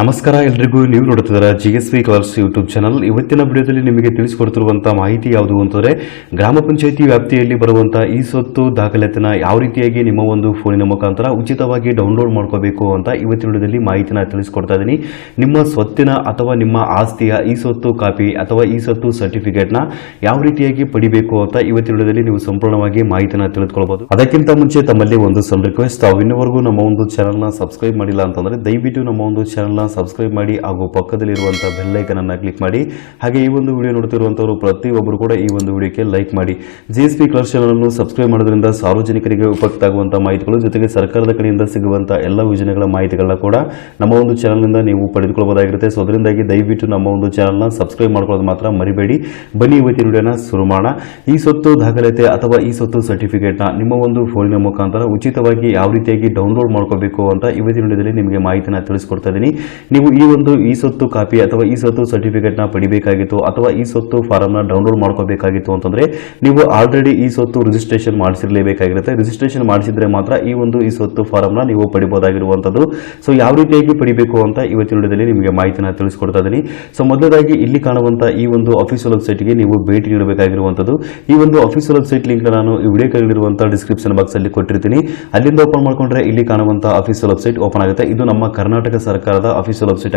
ನಮಸ್ಕಾರ, ಎಲ್ರಿಗೂ ನೀವು ನೋಡುತ್ತಿದ್ದಾರೆ G S V colours YouTube channel ಇವತ್ತಿನ ವಿಡಿಯೋದಲ್ಲಿ ನಿಮಗೆ ತಿಳಿಸಿಕೊಡ್ತಿರುವಂತಹ ಮಾಹಿತಿ ಯಾವುದು ಅಂತಂದ್ರೆ, ಗ್ರಾಮ ಪಂಚಾಯಿತಿ ವ್ಯಾಪ್ತಿಯಲ್ಲಿ ಬರುವಂತಹ ಈ ಸ್ವತ್ತು ದಾಖಲಾತಿನ ಯಾವ ರೀತಿಯಾಗಿ ನಿಮ್ಮ ಒಂದು ಫೋನಿನ ಮುಖಾಂತರ ಉಚಿತವಾಗಿ ಡೌನ್ಲೋಡ್ ಮಾಡ್ಕೋಬೇಕು ಅಂತ ಇವತ್ತಿನ ವಿಡಿಯೋದಲ್ಲಿ ಮಾಹಿತಿನ ತಿಳಿಸ್ಕೊಡ್ತಾ ಇದ್ದೀನಿ. ನಿಮ್ಮ ಸ್ವತ್ತಿನ ಅಥವಾ ನಿಮ್ಮ ಆಸ್ತಿಯ ಈ ಸ್ವತ್ತು ಕಾಪಿ ಅಥವಾ ಈ ಸ್ವತ್ತು ಸರ್ಟಿಫಿಕೇಟ್ನ ಯಾವ ರೀತಿಯಾಗಿ ಪಡಿಬೇಕು ಅಂತ ಇವತ್ತಿನ ವಿಡಿಯೋದಲ್ಲಿ ನೀವು ಸಂಪೂರ್ಣವಾಗಿ ಮಾಹಿತಿನ ತಿಳಿದುಕೊಳ್ಬಹುದು. ಅದಕ್ಕಿಂತ ಮುಂಚೆ ತಮ್ಮಲ್ಲಿ ಒಂದು ಸಣ್ಣ ರಿಕ್ವೆಸ್ಟ್ ತಾವು ಇನ್ನವರೆಗೂ ನಮ್ಮ ಒಂದು ಚಾನಲ್ನ ಸಬ್ಸ್ಕ್ರೈಬ್ ಮಾಡಿಲ್ಲ ಅಂತಂದ್ರೆ, ದಯವಿಟ್ಟು ನಮ್ಮ ಒಂದು ಚಾನಲ್ನ ಸಬ್ಸ್ಕ್ರೈಬ್ ಮಾಡಿ ಹಾಗೂ ಐಕನ್ ಅನ್ನ ಕ್ಲಿಕ್ ಮಾಡಿ. ಹಾಗೆ ಈ ಒಂದು ವಿಡಿಯೋ ನೋಡ್ತಿರುವಂತವರು ಪ್ರತಿಯೊಬ್ಬರು ಕೂಡ ಈ ಒಂದು ವಿಡಿಯೋಕ್ಕೆ ಲೈಕ್ ಮಾಡಿ. G S P colours subscribe ಮಾಡೋದ್ರಿಂದ ಸಾರ್ವಜನಿಕರಿಗೆ ಉಪಯುಕ್ತ ಆಗುವಂತಹ ಮಾಹಿತಿಗಳು ಜೊತೆಗೆ ಸರ್ಕಾರದ ಕಡೆಯಿಂದ ಸಿಗುವಂತಹ ಎಲ್ಲ ಯೋಜನೆಗಳ ಮಾಹಿತಿಗಳನ್ನ ಕೂಡ ನಮ್ಮ ಒಂದು ಚಾನಲ್ನಿಂದ ನೀವು ಪಡೆದುಕೊಳ್ಳಬಹುದಾಗಿರುತ್ತೆ. ಸೊ ಅದರಿಂದಾಗಿ ದಯವಿಟ್ಟು ನಮ್ಮ ಒಂದು ಚಾನಲ್ನ ಸಬ್ಸ್ಕ್ರೈಬ್ ಮಾಡ್ಕೊಳ್ಳೋದು ಮಾತ್ರ ಮರಿಬೇಡಿ. ಬನ್ನಿ ಇವತ್ತಿನ ವಿಡಿಯೋನ ಶುರು ಮಾಡೋಣ. ಈ ಸೊತ್ತು ದಾಖಲಾತಿ ಅಥವಾ ಈ ಸೊತ್ತು ಸರ್ಟಿಫಿಕೇಟ್ನ ನಿಮ್ಮ ಒಂದು ಫೋನಿನ ಮುಖಾಂತರ ಉಚಿತವಾಗಿ ಯಾವ ರೀತಿಯಾಗಿ ಡೌನ್ಲೋಡ್ ಮಾಡ್ಕೋಬೇಕು ಅಂತ ಇವತ್ತಿನ ವಿಡಿಯೋದಲ್ಲಿ ನಿಮಗೆ ಮಾಹಿತಿನ ತಿಳಿಸ್ಕೊಡ್ತಾ ಇದ್ದೀನಿ. ನೀವು ಈ ಒಂದು ಈ ಸೊತ್ತು ಕಾಪಿ ಅಥವಾ ಈ ಸೊತ್ತು ಸರ್ಟಿಫಿಕೇಟ್ನ ಪಡಿಬೇಕಾಗಿತ್ತು ಅಥವಾ ಈ ಸೊತ್ತು ಫಾರಮ್ನ ಡೌನ್ಲೋಡ್ ಮಾಡ್ಕೋಬೇಕಾಗಿತ್ತು ಅಂತಂದ್ರೆ ನೀವು ಆಲ್ರೆಡಿ ಈ ಸೊತ್ತು ರಿಜಿಸ್ಟ್ರೇಷನ್ ಮಾಡಿಸಿರಲೇಬೇಕಾಗಿರುತ್ತೆ. ರಿಜಿಸ್ಟ್ರೇಷನ್ ಮಾಡಿಸಿದ್ರೆ ಮಾತ್ರ ಈ ಒಂದು ಈ ಸೊತ್ತು ಫಾರಮ್ನ ನೀವು ಪಡಿಬೋದಾಗಿರುವಂಥದ್ದು. ಸೊ ಯಾವ ರೀತಿಯಾಗಿ ಪಡಿಬೇಕು ಅಂತ ಇವತ್ತಿನ ವಿಡಿಯೋದಲ್ಲಿ ನಿಮಗೆ ಮಾಹಿತಿನ ತಿಳಿಸ್ಕೊಡ್ತಾ ಇದ್ದೀನಿ. ಸೊ ಮೊದಲದಾಗಿ ಇಲ್ಲಿ ಕಾಣುವಂಥ ಈ ಒಂದು ಅಫಿಷಿಯಲ್ ವೆಬ್ಸೈಟ್ಗೆ ನೀವು ಭೇಟಿ ನೀಡಬೇಕಾಗಿರುವಂಥದ್ದು. ಈ ಒಂದು ಅಫಿಷಿಯಲ್ ವೆಬ್ಸೈಟ್ ಲಿಂಕ್ ನಾನು ವಿಡಿಯೋ ಕೆಳಗಿರುವಂತಹ ಡಿಸ್ಕ್ರಿಪ್ಷನ್ ಬಾಕ್ಸ್ ಅಲ್ಲಿ ಕೊಟ್ಟಿರ್ತೀನಿ. ಅಲ್ಲಿಂದ ಓಪನ್ ಮಾಡ್ಕೊಂಡ್ರೆ ಇಲ್ಲಿ ಕಾಣುವಂಥ ಅಫಿಷಿಯಲ್ ವೆಬ್ಸೈಟ್ ಓಪನ್ ಆಗುತ್ತೆ. ಇದು ನಮ್ಮ ಕರ್ನಾಟಕ ಸರ್ಕಾರದ ಅಫಿಷಿಯಲ್ ವೆಬ್ಸೈಟ್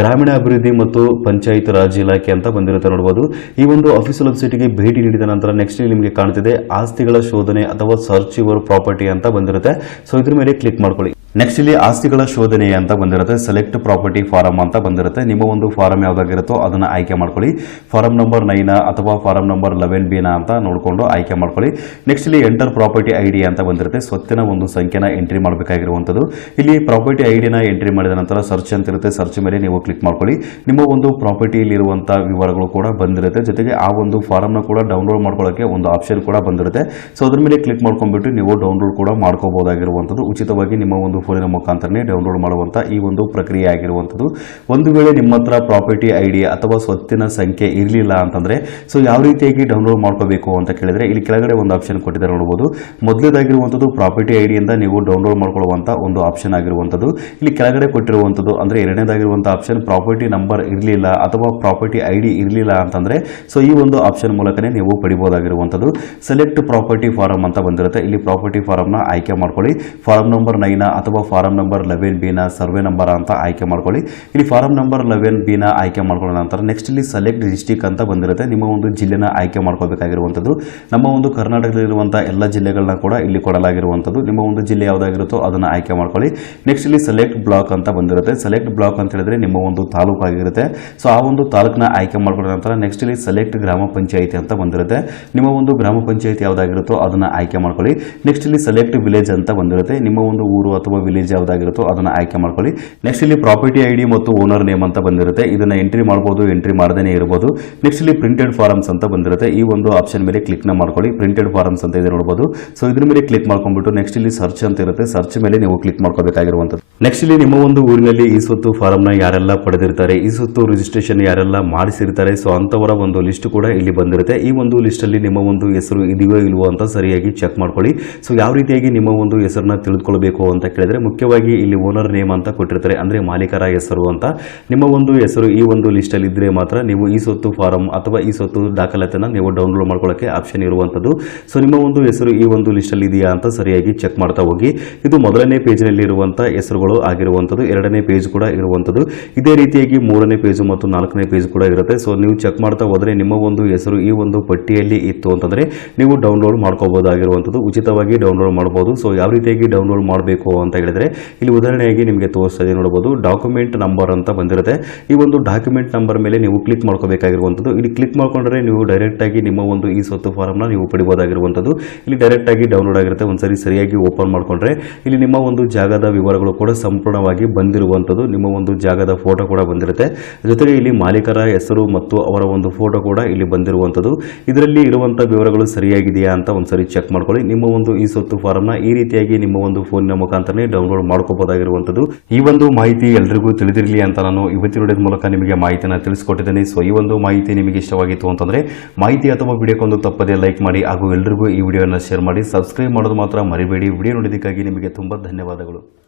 ಗ್ರಾಮೀಣ ಅಭಿವೃದ್ಧಿ ಮತ್ತು ಪಂಚಾಯತ್ ರಾಜ್ ಇಲಾಖೆ ಅಂತ ಬಂದಿರುತ್ತೆ ನೋಡಬಹುದು ಈ ಒಂದು ಅಫಿಷಿಯಲ್ ವೆಬ್ಸೈಟ್ಗೆ ಭೇಟಿ ನೀಡಿದ ನಂತರ ನೆಕ್ಸ್ಟ್ ನಿಮಗೆ ಕಾಣ್ತಿದೆ ಆಸ್ತಿಗಳ ಶೋಧನೆ ಅಥವಾ ಸರ್ಚ್ ಯುವರ್ ಪ್ರಾಪರ್ಟಿ ಅಂತ ಬಂದಿರುತ್ತೆ. ಸೊ ಇದ್ರ ಮೇಲೆ ಕ್ಲಿಕ್ ಮಾಡ್ಕೊಳ್ಳಿ. ನೆಕ್ಸ್ಟ್ ಇಲ್ಲಿ ಆಸ್ತಿಗಳ ಶೋಧನೆ ಅಂತ ಬಂದಿರುತ್ತೆ. ಸೆಲೆಕ್ಟ್ ಪ್ರಾಪರ್ಟಿ ಫಾರಮ್ ಅಂತ ಬಂದಿರುತ್ತೆ. ನಿಮ್ಮ ಒಂದು ಫಾರಮ್ ಯಾವುದಾಗಿರುತ್ತೋ ಅದನ್ನ ಆಯ್ಕೆ ಮಾಡ್ಕೊಳ್ಳಿ. ಫಾರಮ್ ನಂಬರ್ ನೈನ ಅಥವಾ ಫಾರಮ್ ನಂಬರ್ ಲೆವೆನ್ ಬಿನ ಅಂತ ನೋಡಿಕೊಂಡು ಆಯ್ಕೆ ಮಾಡ್ಕೊಳ್ಳಿ. ನೆಕ್ಸ್ಟ್ ಇಲ್ಲಿ ಎಂಟರ್ ಪ್ರಾಪರ್ಟಿ ಐಡಿ ಅಂತ ಬಂದಿರುತ್ತೆ. ಸ್ವತ್ತಿನ ಒಂದು ಸಂಖ್ಯೆನ ಎಂಟ್ರಿ ಮಾಡಬೇಕಾಗಿರುವಂಥದ್ದು. ಇಲ್ಲಿ ಪ್ರಾಪರ್ಟಿ ಐಡಿನ ಎಂಟ್ರಿ ಮಾಡಿದ ನಂತರ ಸರ್ಚ್ ಅಂತ ಇರುತ್ತೆ. ಸರ್ಚ್ ಮೇಲೆ ನೀವು ಕ್ಲಿಕ್ ಮಾಡ್ಕೊಳ್ಳಿ. ನಿಮ್ಮ ಒಂದು ಪ್ರಾಪರ್ಟಿಯಲ್ಲಿ ಇರುವಂತಹ ವಿವರಗಳು ಕೂಡ ಬಂದಿರುತ್ತೆ. ಜೊತೆಗೆ ಆ ಒಂದು ಫಾರಮ್ನ ಕೂಡ ಡೌನ್ಲೋಡ್ ಮಾಡ್ಕೊಳ್ಳೋಕೆ ಒಂದು ಆಪ್ಷನ್ ಕೂಡ ಬಂದಿರುತ್ತೆ. ಸೊ ಅದ್ರ ಮೇಲೆ ಕ್ಲಿಕ್ ಮಾಡ್ಕೊಂಡ್ಬಿಟ್ಟು ನೀವು ಡೌನ್ಲೋಡ್ ಕೂಡ ಮಾಡ್ಕೋಬಹುದಾಗಿರುವಂಥದ್ದು ಉಚಿತವಾಗಿ ನಿಮ್ಮ ಒಂದು ಫೋನಿನ ಮುಖಾಂತರನೇ ಡೌನ್ಲೋಡ್ ಮಾಡುವಂಥ ಈ ಒಂದು ಪ್ರಕ್ರಿಯೆ ಆಗಿರುವಂಥದ್ದು ಒಂದು ವೇಳೆ ನಿಮ್ಮ ಹತ್ರ ಪ್ರಾಪರ್ಟಿ ಐಡಿ ಅಥವಾ ಸ್ವತ್ತಿನ ಸಂಖ್ಯೆ ಇರಲಿಲ್ಲ ಅಂತಂದ್ರೆ, ಸೊ ಯಾವ ರೀತಿಯಾಗಿ ಡೌನ್ಲೋಡ್ ಮಾಡ್ಕೋಬೇಕು ಅಂತ ಕೇಳಿದ್ರೆ, ಇಲ್ಲಿ ಕೆಳಗಡೆ ಒಂದು ಆಪ್ಷನ್ ಕೊಟ್ಟಿದ್ದಾರೆ ನೋಡಬಹುದು ಮೊದಲೇದಾಗಿರುವಂಥದ್ದು ಪ್ರಾಪರ್ಟಿ ಐಡಿಯಿಂದ ನೀವು ಡೌನ್ಲೋಡ್ ಮಾಡ್ಕೊಳ್ಳುವಂಥ ಒಂದು ಆಪ್ಷನ್ ಆಗಿರುವಂಥದ್ದು ಇಲ್ಲಿ ಕೆಳಗಡೆ ಕೊಟ್ಟಿರುವಂಥದ್ದು ಅಂದ್ರೆ ಎರಡನೇದಾಗಿರುವಂಥ ಆಪ್ಷನ್ ಪ್ರಾಪರ್ಟಿ ನಂಬರ್ ಇರಲಿಲ್ಲ ಅಥವಾ ಪ್ರಾಪರ್ಟಿ ಐಡಿ ಇರಲಿಲ್ಲ ಅಂತಂದ್ರೆ, ಸೊ ಈ ಒಂದು ಆಪ್ಷನ್ ಮೂಲಕನೇ ನೀವು ಪಡಿಬೋದಾಗಿರುವಂಥದ್ದು ಸೆಲೆಕ್ಟ್ ಪ್ರಾಪರ್ಟಿ ಫಾರಂ ಅಂತ ಬಂದಿರುತ್ತೆ. ಇಲ್ಲಿ ಪ್ರಾಪರ್ಟಿ ಫಾರಂನ ಆಯ್ಕೆ ಮಾಡ್ಕೊಳ್ಳಿ. ಫಾರಂ ನಂಬರ್ ನೈನ ಅಥವಾ ಫಾರಂ ನಂಬರ್ ಲೆವೆನ್ ಬಿನ ಸರ್ವೆ ನಂಬರ್ ಅಂತ ಆಯ್ಕೆ ಮಾಡ್ಕೊಳ್ಳಿ. ಇಲ್ಲಿ ಫಾರಂ ನಂಬರ್ ಲೆವೆನ್ ಬಿನ ಆಯ್ಕೆ ಮಾಡ್ಕೊಳ್ಳೋ ನಂತರ ನೆಕ್ಸ್ಟ್ ಇಲ್ಲಿ ಸೆಲೆಕ್ಟ್ ಡಿಸ್ಟಿಕ್ ಅಂತ ಬಂದಿರುತ್ತೆ. ನಿಮ್ಮ ಒಂದು ಜಿಲ್ಲೆನ ಆಯ್ಕೆ ಮಾಡ್ಕೋಬೇಕಾಗಿರುವಂಥದ್ದು ನಮ್ಮ ಒಂದು ಕರ್ನಾಟಕದಲ್ಲಿರುವಂಥ ಎಲ್ಲ ಜಿಲ್ಲೆಗಳನ್ನ ಕೂಡ ಇಲ್ಲಿ ಕೊಡಲಾಗಿರುವಂಥದ್ದು. ನಿಮ್ಮ ಒಂದು ಜಿಲ್ಲೆ ಯಾವುದಾಗಿರುತ್ತೋ ಅದನ್ನು ಆಯ್ಕೆ ಮಾಡ್ಕೊಳ್ಳಿ. ನೆಕ್ಸ್ಟ್ ಇಲ್ಲಿ ಸೆಲೆಕ್ಟ್ ಬ್ಲಾಕ್ ಅಂತ ಬಂದಿರುತ್ತೆ. ಸೆಲೆಕ್ಟ್ ಬ್ಲಾಕ್ ಅಂತ ಹೇಳಿದ್ರೆ ನಿಮ್ಮ ಒಂದು ತಾಲೂಕು ಆಗಿರುತ್ತೆ ಸೊ ಆ ಒಂದು ತಾಲೂಕನ್ನ ಆಯ್ಕೆ ಮಾಡ್ಕೊಂಡ ನಂತರ ನೆಕ್ಸ್ಟ್ ಇಲ್ಲಿ ಸೆಲೆಕ್ಟ್ ಗ್ರಾಮ ಪಂಚಾಯಿತಿ ಅಂತ ಬಂದಿರುತ್ತೆ. ನಿಮ್ಮ ಒಂದು ಗ್ರಾಮ ಪಂಚಾಯಿತಿ ಯಾವುದಾಗಿರುತ್ತೋ ಅದನ್ನು ಆಯ್ಕೆ ಮಾಡ್ಕೊಳ್ಳಿ. ನೆಕ್ಸ್ಟ್ ಇಲ್ಲಿ ಸೆಲೆಕ್ಟ್ ವಿಲೇಜ್ ಅಂತ ಬಂದಿರುತ್ತೆ. ನಿಮ್ಮ ಒಂದು ಊರು ಅಥವಾ ವಿಲೇಜ್ ಯಾವುದಾಗಿರುತ್ತೋ ಅದನ್ನ ಆಯ್ಕೆ ಮಾಡ್ಕೊಳ್ಳಿ. ನೆಕ್ಸ್ಟ್ ಇಲ್ಲಿ ಪ್ರಾಪರ್ಟಿ ಐಡಿ ಮತ್ತು ಓನರ್ ನೇಮ್ ಅಂತ ಬಂದಿರುತ್ತೆ. ಇದನ್ನ ಎಂಟ್ರಿ ಮಾಡ್ಬೋದು ಎಂಟ್ರಿ ಮಾಡದೇ ಇರಬಹುದು ನೆಕ್ಸ್ಟ್ ಇಲ್ಲಿ ಪ್ರಿಂಟೆಡ್ ಫಾರಮ್ಸ್ ಅಂತ ಬಂದಿರುತ್ತೆ. ಈ ಒಂದು ಆಪ್ಷನ್ ಮೇಲೆ ಕ್ಲಿಕ್ನ ಮಾಡ್ಕೊಳ್ಳಿ. ಪ್ರಿಂಟೆಡ್ ಫಾರಮ್ಸ್ ಅಂತ ಇದೆ ನೋಡಬಹುದು ಸೊ ಇದ್ರ ಮೇಲೆ ಕ್ಲಿಕ್ ಮಾಡ್ಕೊಂಡ್ಬಿಟ್ಟು ನೆಕ್ಸ್ಟ್ ಇಲ್ಲಿ ಸರ್ಚ್ ಅಂತ ಇರುತ್ತೆ. ಸರ್ಚ್ ಮೇಲೆ ನೀವು ಕ್ಲಿಕ್ ಮಾಡ್ಕೋಬೇಕಾಗಿರುವಂಥದ್ದು ನೆಕ್ಸ್ಟ್ ಇಲ್ಲಿ ನಿಮ್ಮ ಒಂದು ಊರಿನಲ್ಲಿ ಈ ಸ್ವತ್ತು ನ ಯಾರೆಲ್ಲ ಪಡೆದಿರ್ತಾರೆ? ಈ ಸುತ್ತು ರಿಜಿಸ್ಟ್ರೇಷನ್ ಯಾರೆಲ್ಲ ಮಾಡಿಸಿರ್ತಾರೆ? ಸೊ ಅಂತವರ ಒಂದು ಲಿಸ್ಟ್ ಕೂಡ ಇಲ್ಲಿ ಬಂದಿರುತ್ತೆ. ಈ ಒಂದು ಲಿಸ್ಟ್ ಅಲ್ಲಿ ನಿಮ್ಮ ಒಂದು ಹೆಸರು ಇದೆಯೋ ಇಲ್ವೋ ಅಂತ ಸರಿಯಾಗಿ ಚೆಕ್ ಮಾಡ್ಕೊಳ್ಳಿ. ಸೊ ಯಾವ ರೀತಿಯಾಗಿ ನಿಮ್ಮ ಒಂದು ಹೆಸರನ್ನ ತಿಳಿದುಕೊಳ್ಬೇಕು ಅಂತ ಕೇಳಿದ್ರೆ ಮುಖ್ಯವಾಗಿ ಇಲ್ಲಿ ಓನರ್ ನೇಮ್ ಅಂತ ಕೊಟ್ಟಿರ್ತಾರೆ. ಅಂದ್ರೆ ಮಾಲೀಕರ ಹೆಸರು ಅಂತ. ನಿಮ್ಮ ಒಂದು ಹೆಸರು, ಈ ಒಂದು ಲಿಸ್ಟ್ ಅಲ್ಲಿ ಇದ್ರೆ ಮಾತ್ರ ನೀವು ಈ ಸೊತ್ತು ಫಾರಂ ಅಥವಾ ಈ ಸೊತ್ತು ದಾಖಲಾತಿಯನ್ನು ನೀವು ಡೌನ್ಲೋಡ್ ಮಾಡ್ಕೊಳ್ಳೋಕೆ ಆಪ್ಷನ್ ಇರುವಂಥದ್ದು ಸೊ ನಿಮ್ಮ ಒಂದು ಹೆಸರು, ಈ ಒಂದು ಲಿಸ್ಟಲ್ಲಿ ಇದೆಯಾ ಅಂತ ಸರಿಯಾಗಿ ಚೆಕ್ ಮಾಡ್ತಾ ಹೋಗಿ. ಇದು ಮೊದಲನೇ ಪೇಜ್ನಲ್ಲಿ ಇರುವಂಥ ಹೆಸರುಗಳು ಆಗಿರುವಂಥದ್ದು ಎರಡನೇ ಪೇಜ್ ಕೂಡ ಇರುವಂಥದ್ದು ಇದೇ ರೀತಿಯಾಗಿ ಮೂರನೇ ಪೇಜ್ ಮತ್ತು ನಾಲ್ಕನೇ ಪೇಜ್ ಕೂಡ ಇರುತ್ತೆ. ಸೊ ನೀವು ಚೆಕ್ ಮಾಡ್ತಾ ಹೋದರೆ ನಿಮ್ಮ ಒಂದು ಹೆಸರು, ಈ ಒಂದು ಪಟ್ಟಿಯಲ್ಲಿ ಇತ್ತು ಅಂತಂದರೆ ನೀವು ಡೌನ್ಲೋಡ್ ಮಾಡ್ಕೋಬೋದಾಗಿರುವಂಥದ್ದು ಉಚಿತವಾಗಿ ಡೌನ್ಲೋಡ್ ಮಾಡಬಹುದು ಸೊ ಯಾವ ರೀತಿಯಾಗಿ ಡೌನ್ಲೋಡ್ ಮಾಡಬೇಕು ಅಂತ ಹೇಳಿದ್ರೆ, ಇಲ್ಲಿ ಉದಾಹರಣೆಯಾಗಿ ನಿಮಗೆ ತೋರಿಸ್ತಾ ಇದೆ ನೋಡಬಹುದು ಡಾಕ್ಯುಮೆಂಟ್ ನಂಬರ್ ಅಂತ ಬಂದಿರುತ್ತೆ. ಈ ಒಂದು ಡಾಕ್ಯುಮೆಂಟ್ ನಂಬರ್ ಮೇಲೆ ನೀವು ಕ್ಲಿಕ್ ಮಾಡ್ಕೋಬೇಕಾಗಿರುವಂಥದ್ದು. ಇಲ್ಲಿ ಕ್ಲಿಕ್ ಮಾಡ್ಕೊಂಡ್ರೆ ನೀವು ಡೈರೆಕ್ಟ್ ಆಗಿ ನಿಮ್ಮ ಒಂದು ಈ ಸ್ವತ್ತು ಫಾರಮ್ನ ನೀವು ಪಡಿಬೋದಾಗಿರುವಂಥದ್ದು. ಇಲ್ಲಿ ಡೈರೆಕ್ಟ್ ಆಗಿ ಡೌನ್ಲೋಡ್ ಆಗಿರುತ್ತೆ. ಒಂದ್ಸರಿ ಸರಿಯಾಗಿ ಓಪನ್ ಮಾಡ್ಕೊಂಡ್ರೆ ಇಲ್ಲಿ ನಿಮ್ಮ ಒಂದು ಜಾಗದ ವಿವರಗಳು ಕೂಡ ಸಂಪೂರ್ಣವಾಗಿ ಬಂದಿರುವಂಥದ್ದು. ನಿಮ್ಮ ಒಂದು ಜಾಗದ ಫೋಟೋ ಕೂಡ ಬಂದಿರುತ್ತೆ. ಜೊತೆಗೆ ಇಲ್ಲಿ ಮಾಲೀಕರ ಹೆಸರು ಮತ್ತು ಅವರ ಒಂದು ಫೋಟೋ ಕೂಡ ಇಲ್ಲಿ ಬಂದಿರುವಂಥದ್ದು. ಇದರಲ್ಲಿ ಇರುವಂಥ ವಿವರಗಳು ಸರಿಯಾಗಿದೆಯಾ ಅಂತ ಒಂದ್ಸರಿ ಚೆಕ್ ಮಾಡ್ಕೊಳ್ಳಿ. ನಿಮ್ಮ ಒಂದು ಈ ಸ್ವತ್ತು ಫಾರಮ್ನ ಈ ರೀತಿಯಾಗಿ ನಿಮ್ಮ ಒಂದು ಫೋನಿನ ಮುಖಾಂತರನೇ ಡೌನ್ಲೋಡ್ ಮಾಡ್ಕೋಬಹುದಾಗಿರುವಂಥದ್ದು ಈ ಒಂದು ಮಾಹಿತಿ ಎಲ್ರಿಗೂ ತಿಳಿದಿರಲಿ ಅಂತ ನಾನು ಇವತ್ತಿನ ಮೂಲಕ ನಿಮಗೆ ಮಾಹಿತಿಯನ್ನು ತಿಳಿಸ್ಕೊಟ್ಟಿದ್ದೇನೆ. ಸೊ ಈ ಒಂದು ಮಾಹಿತಿ ನಿಮಗೆ ಇಷ್ಟವಾಗಿತ್ತು ಅಂತಂದ್ರೆ, ಮಾಹಿತಿ ಅಥವಾ ವಿಡಿಯೋಕ್ಕೊಂದು ತಪ್ಪದೇ ಲೈಕ್ ಮಾಡಿ ಹಾಗೂ ಎಲ್ರಿಗೂ ಈ ವಿಡಿಯೋನ ಶೇರ್ ಮಾಡಿ ಸಬ್ಸ್ಕ್ರೈಬ್ ಮಾಡೋದು ಮಾತ್ರ ಮರಿಬೇಡಿ. ವಿಡಿಯೋ ನೋಡಿದ್ದಕ್ಕಾಗಿ ನಿಮಗೆ ತುಂಬ ಧನ್ಯವಾದಗಳು.